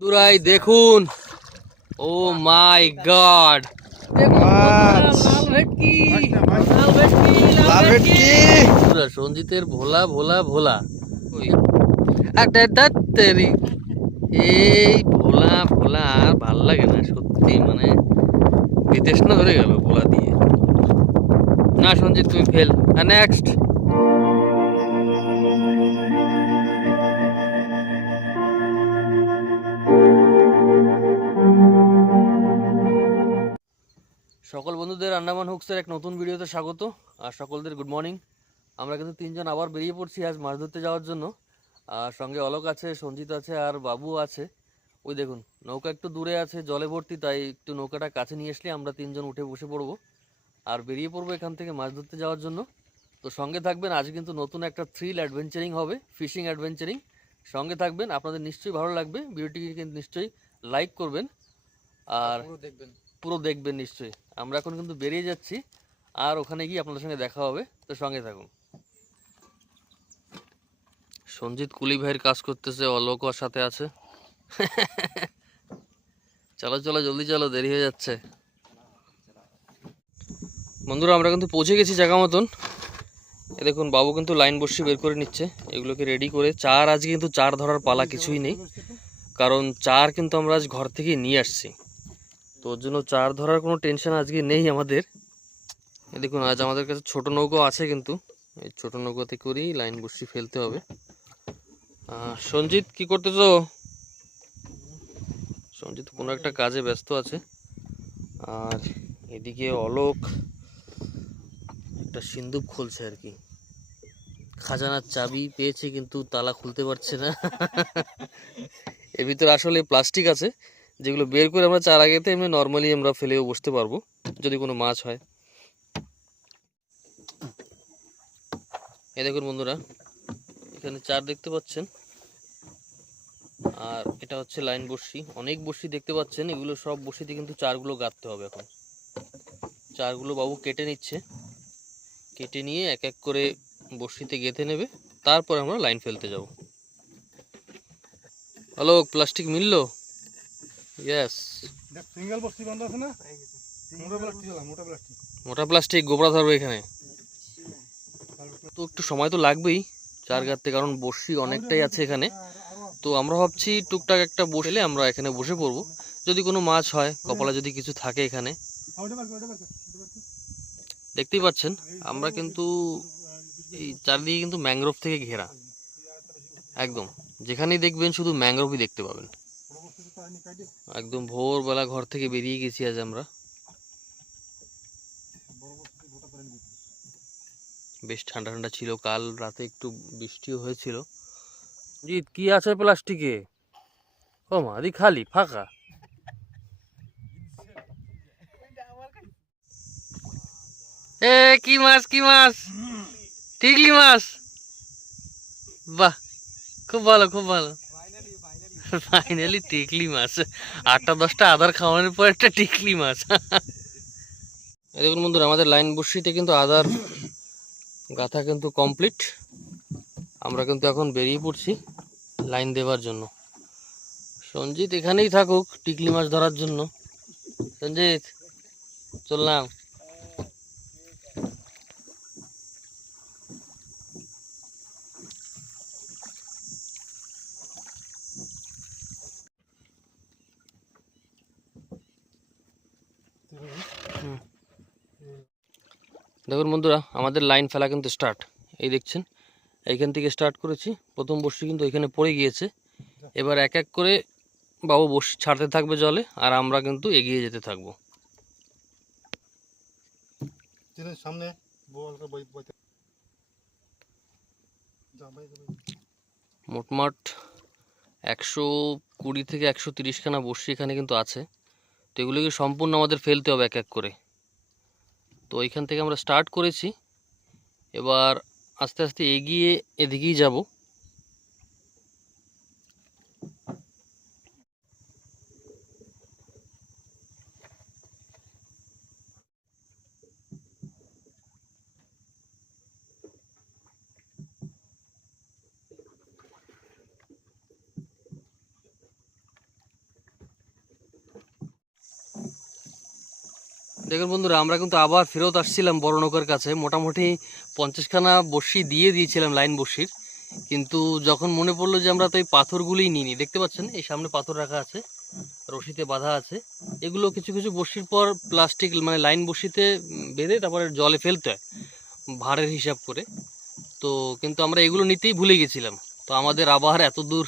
দুরাই দেখুন, ও মাই গড, সঞ্জিতের ভোলা ভোলা ভোলা। এই ভোলা ভোলা আর ভাল লাগে না সত্যি, মানে বিতৃষ্ণা ধরে গেল ভোলা দিয়ে। না সঞ্জিত, তুমি ফেল। নেক্সট। সকল বন্ধুদের আন্দামান হুকসের এক নতুন ভিডিওতে স্বাগত। আর সকলদের গুড মর্নিং। আমরা কিন্তু তিনজন আবার বেরিয়ে পড়ছি আজ মাছ ধরতে যাওয়ার জন্য। আর সঙ্গে অলোক আছে, সঞ্জিত আছে, আর বাবু আছে। ওই দেখুন, নৌকা একটু দূরে আছে, জলে ভর্তি, তাই একটু নৌকাটা কাছে নিয়ে আসলে আমরা তিনজন উঠে বসে পড়বো আর বেরিয়ে পড়বো এখান থেকে মাছ ধরতে যাওয়ার জন্য। তো সঙ্গে থাকবেন, আজ কিন্তু নতুন একটা থ্রিল অ্যাডভেঞ্চারিং হবে, ফিশিং অ্যাডভেঞ্চারিং। সঙ্গে থাকবেন, আপনাদের নিশ্চয়ই ভালো লাগবে। ভিডিওটিকে কিন্তু নিশ্চয়ই লাইক করবেন আর পুরো দেখবেন নিশ্চয়ই। আমরা এখন কিন্তু বেরিয়ে যাচ্ছি, আর ওখানে গিয়ে আপনাদের সঙ্গে দেখা হবে, তো সঙ্গে থাকুন। সঞ্জিত কুলি ভাইয়ের কাজ করতেছে, অলোক ওর সাথে আছে। চলো চলো, জলদি চলো, দেরি হয়ে যাচ্ছে। বন্ধুরা, আমরা কিন্তু পৌঁছে গেছি জায়গা মতন। এ দেখুন, বাবু কিন্তু লাইন বসি বের করে নিচ্ছে, এগুলোকে রেডি করে। চার আজকে কিন্তু চার ধরার পালা কিছুই নেই, কারণ চার কিন্তু আমরা আজ ঘর থেকে নিয়ে আসছি, তো ওর জন্য চার ধরার কোনো টেনশন আজকে নেই আমাদের। এ দেখুন, আজ আমাদের কাছে ছোট নৌকো আছে, কিন্তু এই ছোট নৌকাতে করেই লাইন বসি ফেলতে হবে। সঞ্জিত কি করতেছো? সঞ্জিত কোনো একটা কাজে ব্যস্ত আছে। আর এদিকে অলোক একটা সিন্দুক খুলছে আর কি। খাজানার চাবি পেয়েছে কিন্তু তালা খুলতে পারছে না। এর ভিতরে আসলে প্লাস্টিক আছে, যেগুলো বের করে আমরা চার আগেতে এমনি নর্মালি আমরা ফেলেও বসতে পারবো যদি কোনো মাছ হয়। এই দেখুন বন্ধুরা, এখানে চার দেখতে পাচ্ছেন, আর এটা হচ্ছে লাইন বড়শি। অনেক বড়শি দেখতে পাচ্ছেন, এগুলো সব বড়শিতে কিন্তু চারগুলো গাঁথতে হবে। এখন চারগুলো বাবু কেটে নিচ্ছে, কেটে নিয়ে এক এক করে বড়শিতে গেঁথে নেবে, তারপর আমরা লাইন ফেলতে যাব। হ্যালো, প্লাস্টিক মিললো? ইয়েস। সিঙ্গেল বস্তি বান্ধা আছে না, মোটা প্লাস্টিক গোবরা ধরবে এখানে, তো একটু সময় তো লাগবেই চার গাঁথতে, কারণ বড়শি অনেকটাই আছে এখানে। তো আমরা ভাবছি টুকটাক একটা বসলে আমরা এখানে বসে পড়বো, যদি কোনো মাছ হয়, কপালে যদি কিছু থাকে এখানে। দেখতেই পাচ্ছেন, আমরা কিন্তু এই চারদিকে কিন্তু ম্যানগ্রোভ থেকে ঘেরা, একদম যেখানেই দেখবেন শুধু ম্যানগ্রোভই দেখতে পাবেন। একদম ভোরবেলা ঘর থেকে বেরিয়ে গেছি আজ আমরা। বেশ ঠান্ডা ঠান্ডা ছিল, কাল রাতে একটু বৃষ্টিও হয়েছিল। জিৎ, কি আছে প্লাস্টিকে? ও মা, দি খালি ফাঁকা। এ কি মাছ, কি মাছ? টিকলি মাছ। বাহ, খুব ভালো খুব ভালো। ফাইনালি টিকলি মাছ। 8টা 10টা আদার খাওয়ানোর পর একটা টিকলি মাছ। দেখুন বন্ধুরা, আমাদের লাইন বড়শিতে কিন্তু আদার গাথা কিন্তু কমপ্লিট। আমরা কিন্তু এখন বেরিয়ে পড়ছি লাইন দেওয়ার জন্য। সঞ্জিত এখানেই থাকুক টিকলি মাছ ধরার জন্য। সঞ্জিত, চললাম। দেখুন বন্ধুরা, আমাদের লাইন ফেলা কিন্তু স্টার্ট। এই দেখছেন, এইখান থেকে স্টার্ট করেছি। প্রথম বড়শি কিন্তু এখানে পড়ে গিয়েছে। এবার এক এক করে বাবু বড়শি ছাড়তে থাকবে জলে, আর আমরা কিন্তু এগিয়ে যেতে থাকবো। সামনে মোটমাট 120 থেকে 130 খানা বড়শি এখানে কিন্তু আছে, তো এগুলোকে সম্পূর্ণ আমাদের ফেলতে হবে এক এক করে। তো এইখান থেকে আমরা স্টার্ট করেছি, এবার আস্তে আস্তে এগিয়ে এদিকেই যাব। দেখুন বন্ধুরা, আমরা কিন্তু আবার ফেরত আসছিলাম বড় নৌকার কাছে। মোটামুটি 50খানা বড়শি দিয়ে দিয়েছিলাম লাইন বড়শির, কিন্তু যখন মনে পড়লো যে আমরা তো এই পাথরগুলোই নিইনি, দেখতে পাচ্ছেন এই সামনে পাথর রাখা আছে, রশিতে বাঁধা আছে। এগুলো কিছু কিছু বড়শির পর প্লাস্টিক মানে লাইন বড়শিতে বেঁধে তারপরে জলে ফেলতে হয় ভাড়ের হিসাব করে। তো কিন্তু আমরা এগুলো নিতেই ভুলে গেছিলাম। তো আমাদের আবার এত দূর,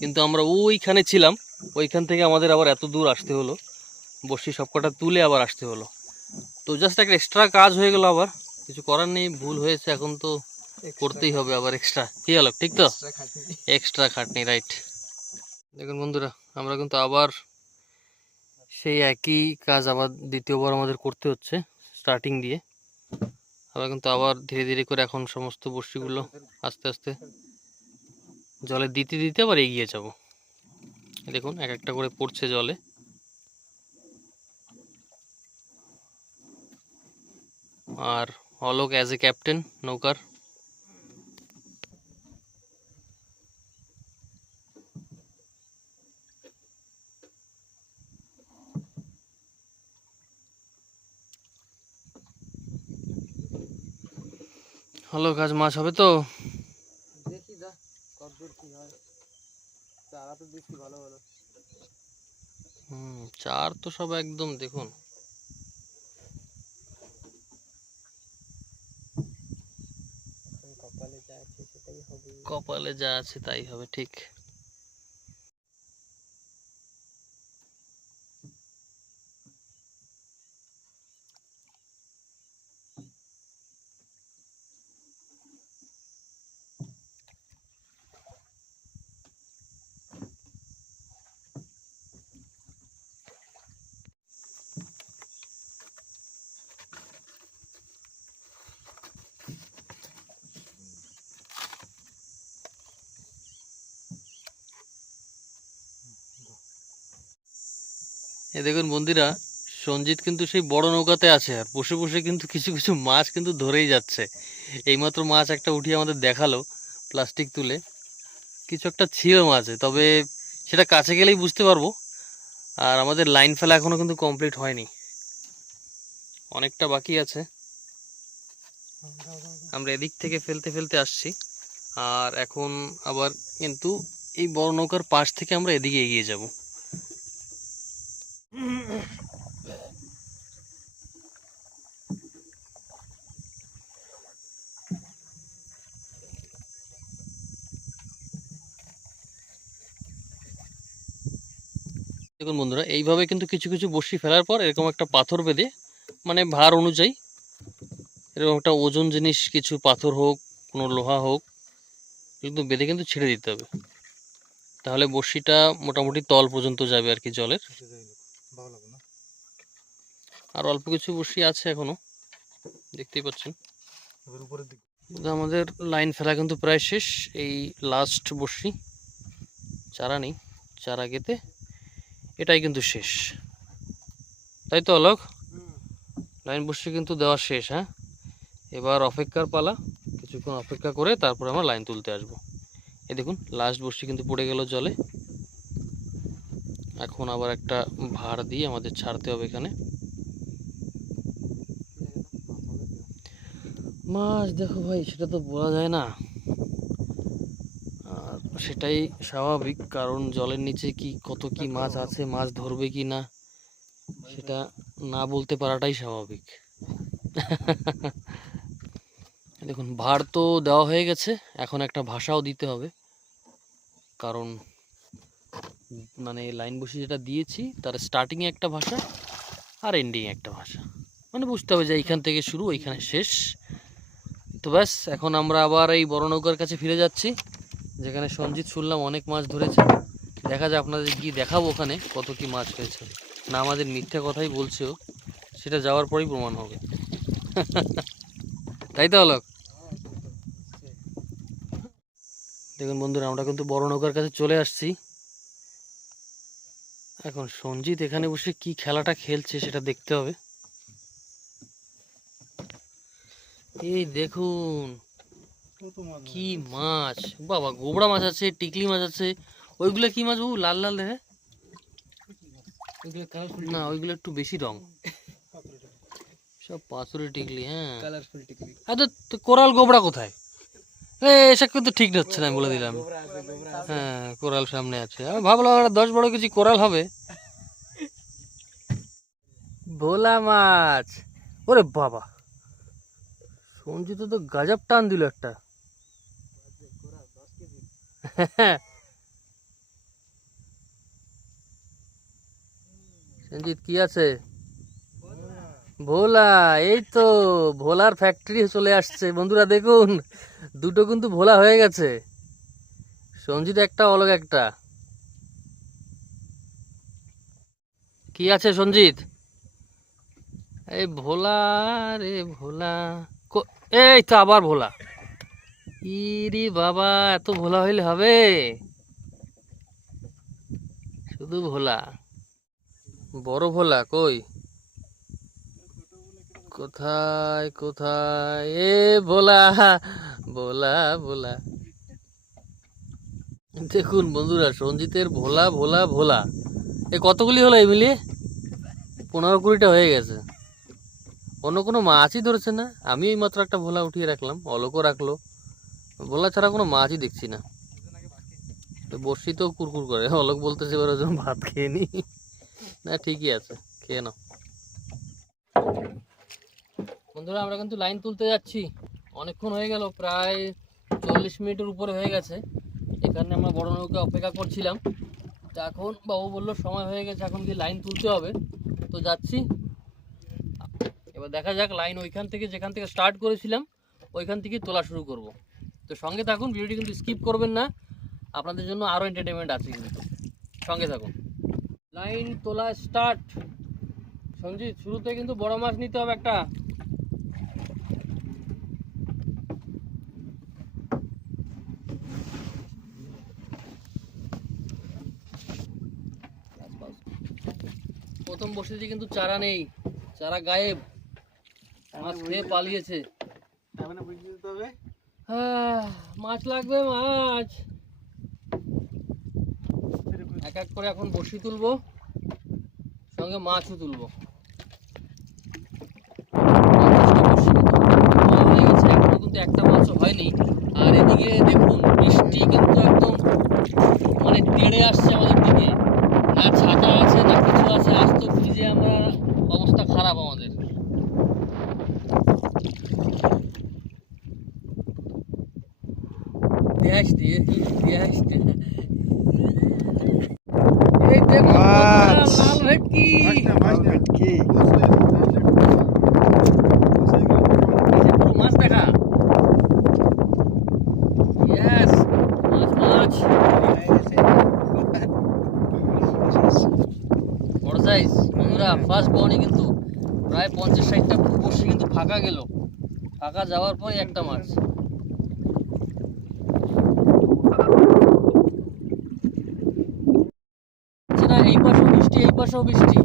কিন্তু আমরা ওইখানে ছিলাম, ওইখান থেকে আমাদের আবার এত দূর আসতে হলো, বড়শি সবকটা তুলে আবার আসতে হলো। তো জাস্ট একটা এক্সট্রা কাজ হয়ে গেল, আবার কিছু করার নেই, ভুল হয়েছে, এখন তো করতেই হবে আবার এক্সট্রা। কি হলো, ঠিক তো? এক্সট্রা খাটনি, রাইট। দেখুন বন্ধুরা, আমরা কিন্তু আবার সেই একই কাজ আবার দ্বিতীয়বার আমাদের করতে হচ্ছে স্টার্টিং দিয়ে। আমরা কিন্তু আবার ধীরে ধীরে করে এখন সমস্ত বড়শিগুলো আস্তে আস্তে জলে দিতে দিতে আবার এগিয়ে যাব। দেখুন এক একটা করে পড়ছে জলে। আর অলোক অ্যাজ এ ক্যাপ্টেন নৌকার। অলোক, আজ মাছ হবে তো? দেখি যা কতদূর কি হয়। চারা তো দেখছি ভালো ভালো। চার তো সব একদম, দেখুন কপালে যা আছে সেটাই হবে। কপালে যা আছে তাই হবে, ঠিক। এ দেখুন বন্ধুরা, সঞ্জিত কিন্তু সেই বড় নৌকাতে আছে, আর বসে বসে কিন্তু কিছু কিছু মাছ কিন্তু ধরেই যাচ্ছে। এইমাত্র মাছ একটা উঠিয়ে আমাদের দেখালো প্লাস্টিক তুলে, কিছু একটা ছিল মাছে, তবে সেটা কাছে গেলেই বুঝতে পারবো। আর আমাদের লাইন ফেলা এখনো কিন্তু কমপ্লিট হয়নি, অনেকটা বাকি আছে। আমরা এদিক থেকে ফেলতে ফেলতে আসছি, আর এখন আবার কিন্তু এই বড় নৌকার পাশ থেকে আমরা এদিকে এগিয়ে যাব। দেখুন বন্ধুরা, এইভাবে কিন্তু কিছু কিছু বড়শি ফেলার পর এরকম একটা পাথর বেঁধে, মানে ভার অনুযায়ী এরকম একটা ওজন জিনিস, কিছু পাথর হোক কোনো লোহা হোক, কিন্তু বেঁধে কিন্তু ছেড়ে দিতে হবে। তাহলে বড়শিটা মোটামুটি তল পর্যন্ত যাবে আর কি জলের। ভালো লাগবে না। আর অল্প কিছু বড়শি আছে এখনো, দেখতেই পাচ্ছেন। এবার উপরের দিক আমাদের লাইন ফেলা কিন্তু প্রায় শেষ। এই লাস্ট বড়শি, চারা নেই, চারা গেতে এটাই কিন্তু শেষ, তাই তো অলোক? লাইন বড়শি কিন্তু দেওয়া শেষ। হ্যাঁ, এবার অপেক্ষার পালা, কিছুক্ষণ অপেক্ষা করে তারপরে আমরা লাইন তুলতে আসবো। এই দেখুন লাস্ট বড়শি কিন্তু পড়ে গেল জলে। এখন আবার একটা ভার দিয়ে আমাদের ছাড়তে হবে এখানে। মাছ দেখো ভাই, সেটা তো বলা যায় না, আর সেটাই স্বাভাবিক, কারণ জলের নিচে কি কত কি মাছ আছে, মাছ ধরবে কি না সেটা না বলতে পারাটাই স্বাভাবিক। দেখুন ভার তো দেওয়া হয়ে গেছে, এখন একটা ভাষাও দিতে হবে, কারণ মানে লাইন বসে যেটা দিয়েছি তার স্টার্টিংয়ে একটা ভাষা আর এন্ডিংয়ে একটা ভাষা, মানে বুঝতে হবে যে এইখান থেকে শুরু ওইখানে শেষ। তো ব্যাস, এখন আমরা আবার এই বড় নৌকার কাছে ফিরে যাচ্ছি, যেখানে সঞ্জিত শুনলাম অনেক মাছ ধরেছে। দেখা যায় আপনাদের গিয়ে দেখাবো ওখানে কত কি মাছ হয়েছে, না আমাদের মিথ্যা কথাই বলছেও, সেটা যাওয়ার পরেই প্রমাণ হবে। তাই তো অলোক? দেখুন বন্ধুরা, আমরা কিন্তু বড় নৌকার কাছে চলে আসছি। এখন সঞ্জিত এখানে বসে কি খেলাটা খেলছে সেটা দেখতে হবে। এই দেখুন কত মাছ কি মাছ, বাবা গোবরা মাছ আছে, টিকলি মাছ আছে। ওইগুলো কি মাছ বাবু, লাল লাল দেখে? ওইগুলো কালারফুল না, ওইগুলো একটু বেশি রং। সব পাথরে টিকলি, হ্যাঁ। কালারফুল টিকলি। আচ্ছা, তো কোরাল গোবরা কোথায়? এসব কিন্তু ঠিক হচ্ছে না, আমি বলে দিলাম। গোবরা আছে, গোবরা আছে। হ্যাঁ, কোরাল সামনে আছে। আমি ভাবলাম একটা 10 বড় কিছু কোরাল হবে। ভোলা মাছ, ওরে বাবা, সঞ্জিত তো গাজব টান দিল একটা। সঞ্জিত কি আছে? ভোলা, এই তো ভোলার ফ্যাক্টরি চলে আসছে বন্ধুরা, দেখুন দুটো কিন্তু ভোলা হয়ে গেছে। সঞ্জিত একটা, অলগ একটা। কি আছে সঞ্জিত? এই ভোলা রে ভোলা, এই তো আবার ভোলা। ইরি বাবা, এত ভোলা হইলে হবে? শুধু ভোলা, বড় ভোলা কই? কোথায় কোথায়? এ ভোলা, ভোলা ভোলা। দেখুন বন্ধুরা, সঞ্জিতের ভোলা ভোলা ভোলা। এ কতগুলি হলো এই মিলিয়ে? 15-20টা হয়ে গেছে। অন্য কোনো মাছই ধরেছে না। আমি এই মাত্র একটা ভোলা উঠিয়ে রাখলাম, অলোকও রাখলো। ভোলা ছাড়া কোনো মাছই দেখছি না। বড়শি তো কুরকুর করে, অলোক বলতেছে এবার ওজন ভাত খেয়ে নি। না ঠিকই আছে, খেয়ে নাও। বন্ধুরা, আমরা কিন্তু লাইন তুলতে যাচ্ছি। অনেকক্ষণ হয়ে গেল, প্রায় 40 মিনিটের উপরে হয়ে গেছে। এখানে আমরা বড় নৌকা অপেক্ষা করছিলাম। তো এখন বাবু বললো সময় হয়ে গেছে, এখন কি লাইন তুলতে হবে। তো যাচ্ছি, এবার দেখা যাক। লাইন ওইখান থেকে, যেখান থেকে স্টার্ট করেছিলাম ওইখান থেকে তোলা শুরু করব। তো সঙ্গে থাকুন, ভিডিওটি কিন্তু স্কিপ করবেন না, আপনাদের জন্য আরও এন্টারটেনমেন্ট আছে কিন্তু। সঙ্গে থাকুন। লাইন তোলা স্টার্ট। সঞ্জিত, শুরুতে কিন্তু বড় মাছ নিতে হবে একটা। প্রথম বসেছি কিন্তু চারা নেই, চারা গায়েব, মাছ খেয়ে পালিয়েছে। মাছ লাগবে, মাছ। এক এক করে এখন বসি তুলবো, সঙ্গে মাছও তুলবো। হয়ে গেছে, এখনো কিন্তু একটা মাছও হয়নি। আর এদিকে দেখুন, বৃষ্টি কিন্তু একদম মানে তেড়ে আসছে আমাদের দিকে। না ছাতা আছে না কিছু আছে, আজ তো ভিজে আমরা অবস্থা খারাপ আমাদের। এই দেখুন মাছ। লাল ভেটকি। পুরো মাছ দেখা। Yes, মাছ মাছ, বড় সাইজ। বন্ধুরা, ফার্স্ট বনি কিন্তু প্রায় 50-60টা বসে কিন্তু ফাঁকা গেল। ফাঁকা যাওয়ার পরে একটা মাছ। এই পাশেও বৃষ্টি, এই পাশেও বৃষ্টি,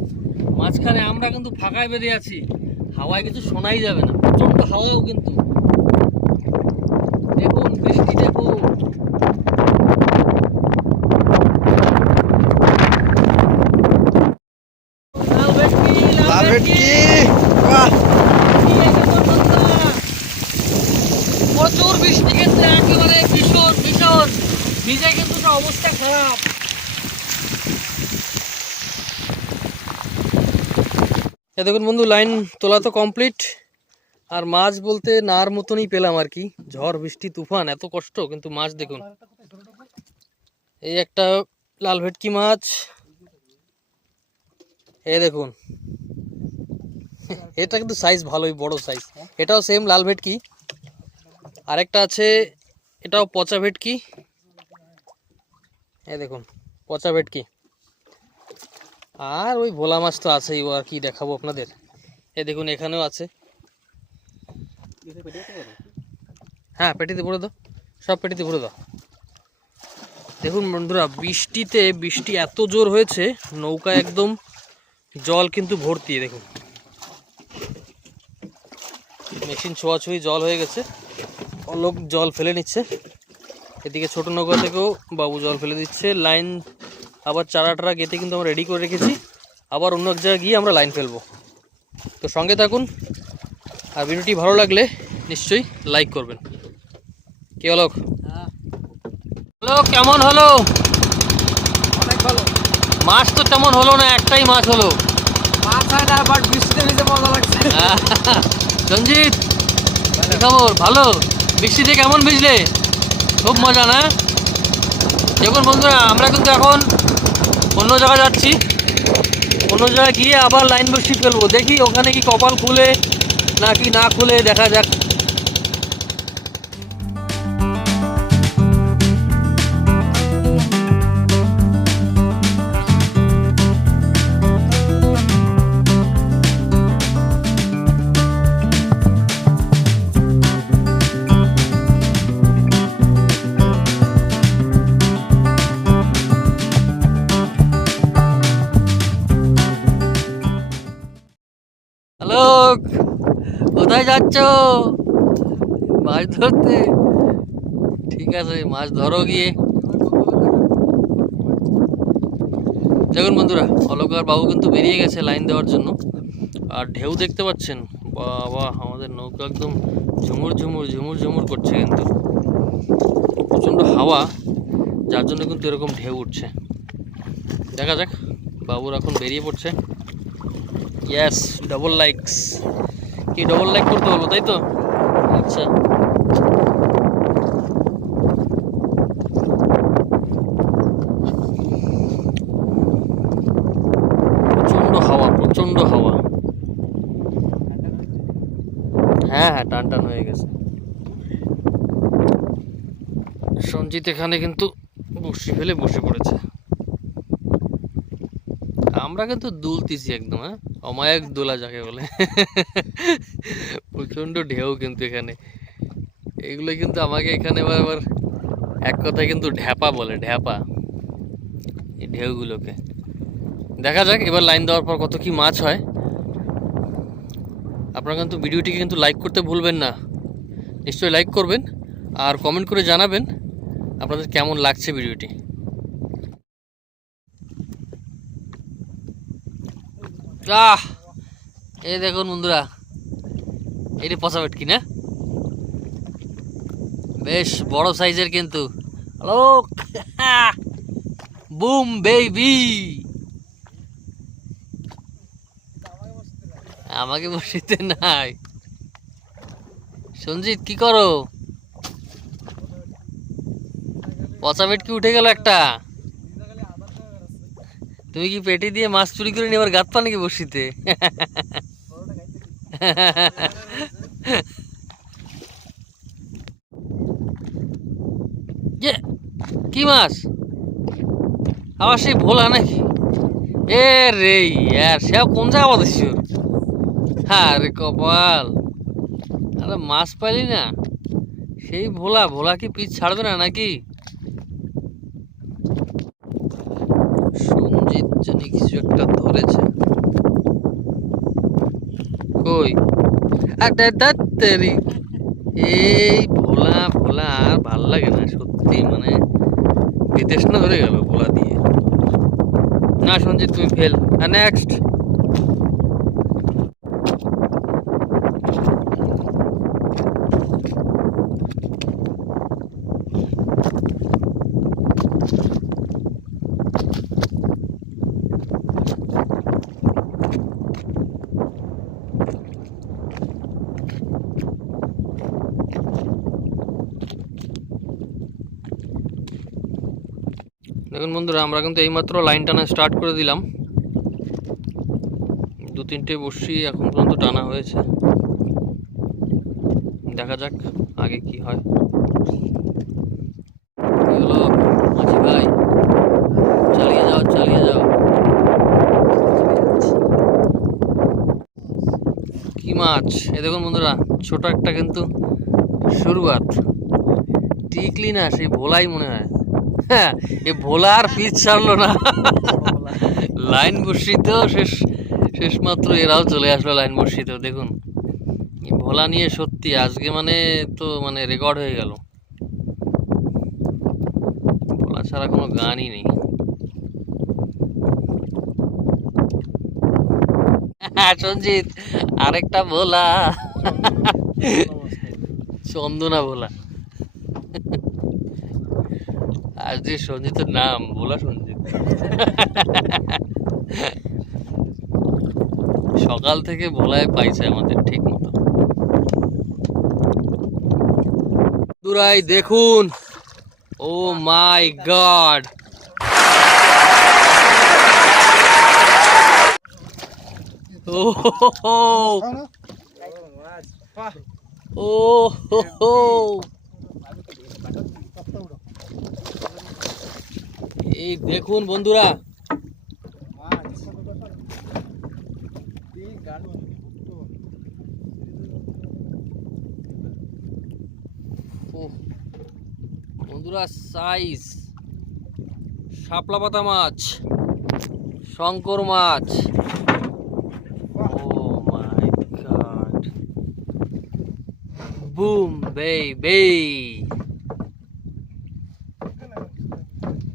মাঝখানে আমরা কিন্তু ফাঁকায় বেঁধে আছি। হাওয়ায় কিছু শোনাই যাবে না, প্রচন্ড হাওয়াও কিন্তু। দেখুন বৃষ্টি, দেখুন। লাল ভেটকি, লাল ভেটকি। প্রচুর বৃষ্টি কিন্তু, একেবারে ভীষণ ভীষণ ভিজে কিন্তু সব অবস্থা খারাপ। দেখুন বন্ধু, লাইন তোলা তো কমপ্লিট। আর মাছ বলতে নার মতনই পেলাম আর কি। ঝড় বৃষ্টি তুফান, এত কষ্ট, কিন্তু মাছ দেখুন। এই একটা লাল ভেটকি মাছ, এই দেখুন। এটা কিন্তু সাইজ ভালোই, বড় সাইজ। এটাও সেম লাল ভেটকি। আরেকটা আছে, এটাও পচা ভেটকি। এই দেখুন, পচা ভেটকি। আর ওই ভোলা মাছ তো আছেই, ও আর কি দেখাবো আপনাদের। এই দেখুন, এখানেও আছে। হ্যাঁ, পেটিতে ভরে দাও, সব পেটিতে ভরে দাও। দেখুন বন্ধুরা, বৃষ্টি এত জোর হয়েছে, নৌকা একদম জল কিন্তু ভর্তি। দেখুন, মেশিন ছোঁয়াছুঁই জল হয়ে গেছে। অলোক জল ফেলে নিচ্ছে, এদিকে ছোট নৌকা থেকেও বাবু জল ফেলে দিচ্ছে। লাইন আবার চারা গেঁথে কিন্তু আমরা রেডি করে রেখেছি। আবার অন্য এক জায়গায় গিয়ে আমরা লাইন ফেলবো। তো সঙ্গে থাকুন, আর ভিডিওটি ভালো লাগলে নিশ্চয়ই লাইক করবেন। কি হলো হ্যাঁ হলো কেমন হলো? অনেক ভালো। মাছ তো তেমন হলো না, একটাই মাছ হলো। মাছ হয় না, বাট বৃষ্টিতে ভিজে মজা লাগছে। সঞ্জিত কি খবর? ভালো? বৃষ্টিতে কেমন ভিজলে? খুব মজা না? দেখুন বন্ধুরা, আমরা কিন্তু এখন অন্য জায়গায় যাচ্ছি। অন্য জায়গায় গিয়ে আবার লাইন বসিয়ে ফেলবো। দেখি ওখানে কি কপাল খুলে নাকি না খুলে, দেখা যাক। হ্যালো, কোথায় যাচ্ছ? মাছ ধরতে? ঠিক আছে, মাছ ধরো গিয়ে। দেখুন বন্ধুরা, অলোক আর বাবু কিন্তু বেরিয়ে গেছে লাইন দেওয়ার জন্য। আর ঢেউ দেখতে পাচ্ছেন, বাবা আমাদের নৌকা একদম ঝুমুর ঝুমুর ঝুমুর ঝুমুর করছে। কিন্তু প্রচণ্ড হাওয়া, যার জন্য কিন্তু এরকম ঢেউ উঠছে। দেখা যাক, বাবুর এখন বেরিয়ে পড়ছে। Yes, double likes. কি ডবল লাইক করতে বলবো, তাই তো? আচ্ছা, প্রচণ্ড হাওয়া, প্রচণ্ড হাওয়া। হ্যাঁ হ্যাঁ, টান টান হয়ে গেছে। সঞ্জিত এখানে কিন্তু বসে ফেলে বসে পড়েছে। আমরা কিন্তু দুলতেছি একদম, হ্যাঁ, অমায়িক দোলা যাকে বলে। প্রচণ্ড ঢেউ কিন্তু এখানে। এগুলো কিন্তু আমাকে এখানে আবার এক কথায় কিন্তু ঢ্যাপা বলে, ঢ্যাপা এই ঢেউগুলোকে। দেখা যাক এবার লাইন দেওয়ার পর কত কি মাছ হয়। আপনারা কিন্তু ভিডিওটিকে কিন্তু লাইক করতে ভুলবেন না। নিশ্চয়ই লাইক করবেন আর কমেন্ট করে জানাবেন আপনাদের কেমন লাগছে ভিডিওটি। আহ, এই দেখুন বন্ধুরা, এটি পচা ভেটকি না? বেশ বড় সাইজের কিন্তু। Hello, broom baby. আমাকে বসিতে নাই। সঞ্জিত কি করো? পচা ভেটকি উঠে গেল একটা। তুমি কি পেটি দিয়ে মাছ চুরি করে নিয়ে আবার গাত পা নাকি বসিতে? কি মাছ? আবার সেই ভোলা নাকি? এ রে ইয়ার, সেও কোন জায়গা বলছিস? হ্যাঁ রে কপাল, আরে মাছ পাইলি না? সেই ভোলা। ভোলা কি পিচ ছাড়বে না নাকি? সঞ্জিত জানি কিছু একটা ধরেছে। কই? আরে দাঁতেরি, এই ভোলা ভোলা আর ভাল লাগে না সত্যি, মানে বিতৃষ্ণা ধরে গেল ভোলা দিয়ে। না সঞ্জিত, তুমি ফেল। আর নেক্সট। দেখুন বন্ধুরা, আমরা কিন্তু এইমাত্র লাইন টানা স্টার্ট করে দিলাম। 2-3টে বড়শি এখন পর্যন্ত টানা হয়েছে। দেখা যাক আগে কি হয়। হলো মাঝি ভাই, চালিয়ে যাও চালিয়ে যাও। কি মাছ? এ দেখুন বন্ধুরা, ছোট একটা কিন্তু শুরুয়াত। টিকলি না, সেই ভোলাই মনে হয়। হ্যাঁ, এ ভোলা আর পিচ ছাড়লো না। লাইন বসিতেও শেষ মাত্র এরাও চলে আসলো লাইন বসিতেও। দেখুন ভোলা নিয়ে সত্যি আজকে মানে তো মানে রেকর্ড হয়ে গেল। ভোলা ছাড়া কোনো গানই নেই। সঞ্জিত, আরেকটা ভোলা। চন্দনা ভোলা। আর যে সঞ্জিতের নাম ভোলা সঞ্জিত। সকাল থেকে ভোলায় পাইছে আমাদের ঠিক মতো। দুরাই দেখুন, ও মাই গড, ও হো, ও হো হো। এই দেখুন বন্ধুরা, বন্ধুরা সাইজ শাপলা পাতা মাছ, শঙ্কর মাছ। ও মাই গড, বুম বেবি।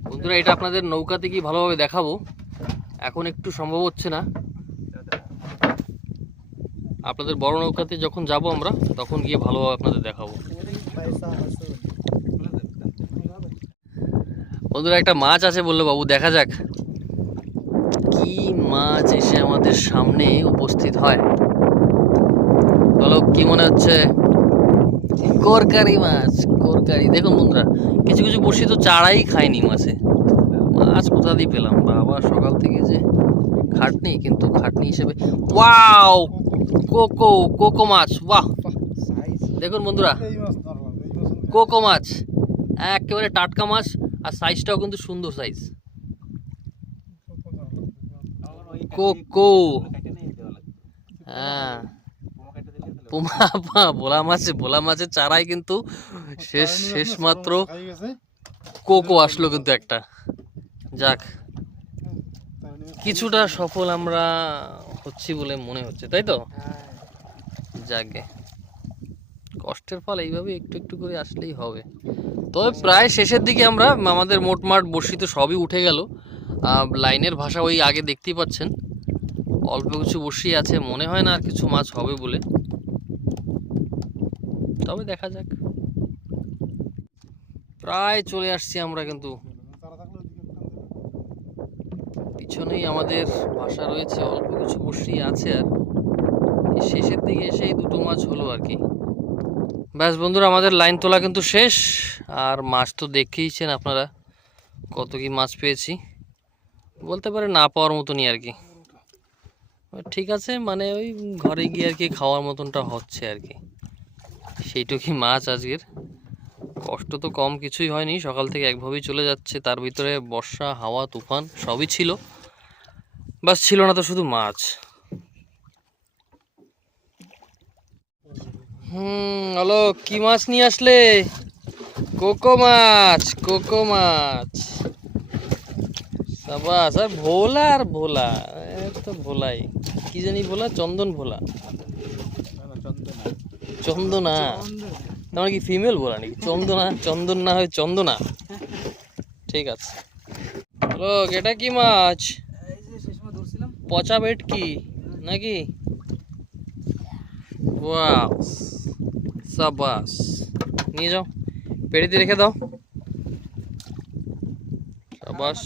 বন্ধুরা এটা আপনাদের নৌকাতে কি ভালোভাবে দেখাবো, এখন একটু সম্ভব হচ্ছে না। আপনাদের বড় নৌকাতে যখন যাব আমরা তখন গিয়ে ভালোভাবে আপনাদের দেখাবো। বন্ধুরা একটা মাছ আছে বললো বাবু, দেখা যাক কি মাছ এসে আমাদের সামনে উপস্থিত হয়। বলো কি মনে হচ্ছে? কোরকারি মাছ, কোরকারি। দেখুন বন্ধুরা, কিছু কিছু বড়শি তো চারাই খায়নি মাছে। মাছ কোথা দিয়ে পেলাম বাবা, সকাল থেকে যে খাটনি, কিন্তু খাটনি হিসেবে ওয়াও, কোকো, কোকো মাছ, বাহ। দেখুন বন্ধুরা, কোকো মাছ একেবারে টাটকা মাছ, আর সাইজটাও কিন্তু সুন্দর সাইজ। কোকো, হ্যাঁ, ভোলা মাছের চারাই কিন্তু শেষ মাত্র কোকো আসলো কিন্তু একটা। যাক, কিছুটা সফল আমরা হচ্ছি বলে মনে হচ্ছে, তাই তো? যাকে কষ্টের ফল এইভাবে একটু একটু করে আসলেই হবে। তবে প্রায় শেষের দিকে আমরা, আমাদের মোটমাট বড়শি তো সবই উঠে গেল। লাইনের ভাষা ওই আগে দেখতেই পাচ্ছেন, অল্প কিছু বড়শি আছে, মনে হয় না আর কিছু মাছ হবে বলে। তবে দেখা যাক, প্রায় চলে আসছি আমরা, কিন্তু পিছনেই আমাদের ভাষা রয়েছে, অল্প কিছু বড়শি আছে। আর এই শেষের দিকে এসে এই দুটো মাছ হলো আর কি। ব্যাস বন্ধুরা, আমাদের লাইন তোলা কিন্তু শেষ। আর মাছ তো দেখেইছেন আপনারা কত কি মাছ পেয়েছি, বলতে পারে না পাওয়ার মতনই আর কি। ঠিক আছে, মানে ওই ঘরে গিয়ে আর কি খাওয়ার মতনটা হচ্ছে আর কি, সেইটুকুই মাছ আজকের। কষ্ট তো কম কিছুই হয়নি, সকাল থেকে একভাবেই চলে যাচ্ছে, তার ভিতরে বর্ষা, হাওয়া, তুফান সবই ছিল, বাস ছিল না তো শুধু মাছ। হ্যালো, কি মাছ নিয়ে আসলে? কোকো মাছ, কোকো মাছ, সাবাস। আর ভোলা, আর ভোলা, তো ভোলাই, কি জানি ভোলা, চন্দন ভোলা, চন্দনা, তোমার কি ফিমেল ভোলা নাকি? চন্দনা, চন্দন না হয় চন্দনা, ঠিক আছে। হ্যালো, এটা কি মাছ? পচা ভেটকি নাকি? ওয়াও, সাবাস, নিয়ে যাও, পেড়িতে রেখে দাও, সাবাস।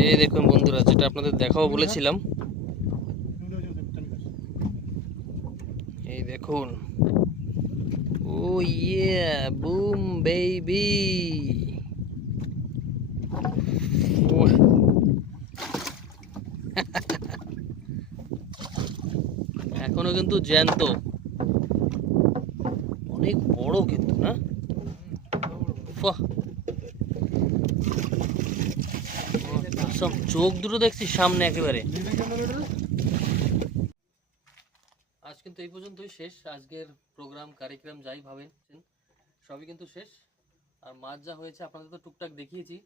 এই দেখুন বন্ধুরা, যেটা আপনাদের দেখাবো বলেছিলাম, এই দেখুন, ও ইয়ে, বুম বেবি। এখনো কিন্তু জ্যান্ত, অনেক বড় কিন্তু, না? সব চোখ দুটো দেখছি সামনে একেবারে। আজ কিন্তু এই পর্যন্তই শেষ, আজকের প্রোগ্রাম কারিক্রম যাই ভাবেন সবই কিন্তু শেষ। আর মাছ যা হয়েছে আপনাদের তো টুকটাক দেখিয়েছি,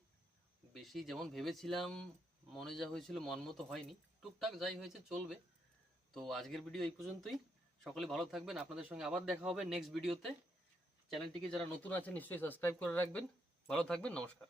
বেশি যেমন ভেবেছিলাম মনে যা হয়েছিল মন মতো হয়নি, টুকটাক যাই হয়েছে চলবে। তো আজকের ভিডিও এই পর্যন্তই, সকলে ভালো থাকবেন, আপনাদের সঙ্গে আবার দেখা হবে নেক্সট ভিডিওতে। চ্যানেলটিকে যারা নতুন আছেন নিশ্চয়ই সাবস্ক্রাইব করে রাখবেন। ভালো থাকবেন, নমস্কার।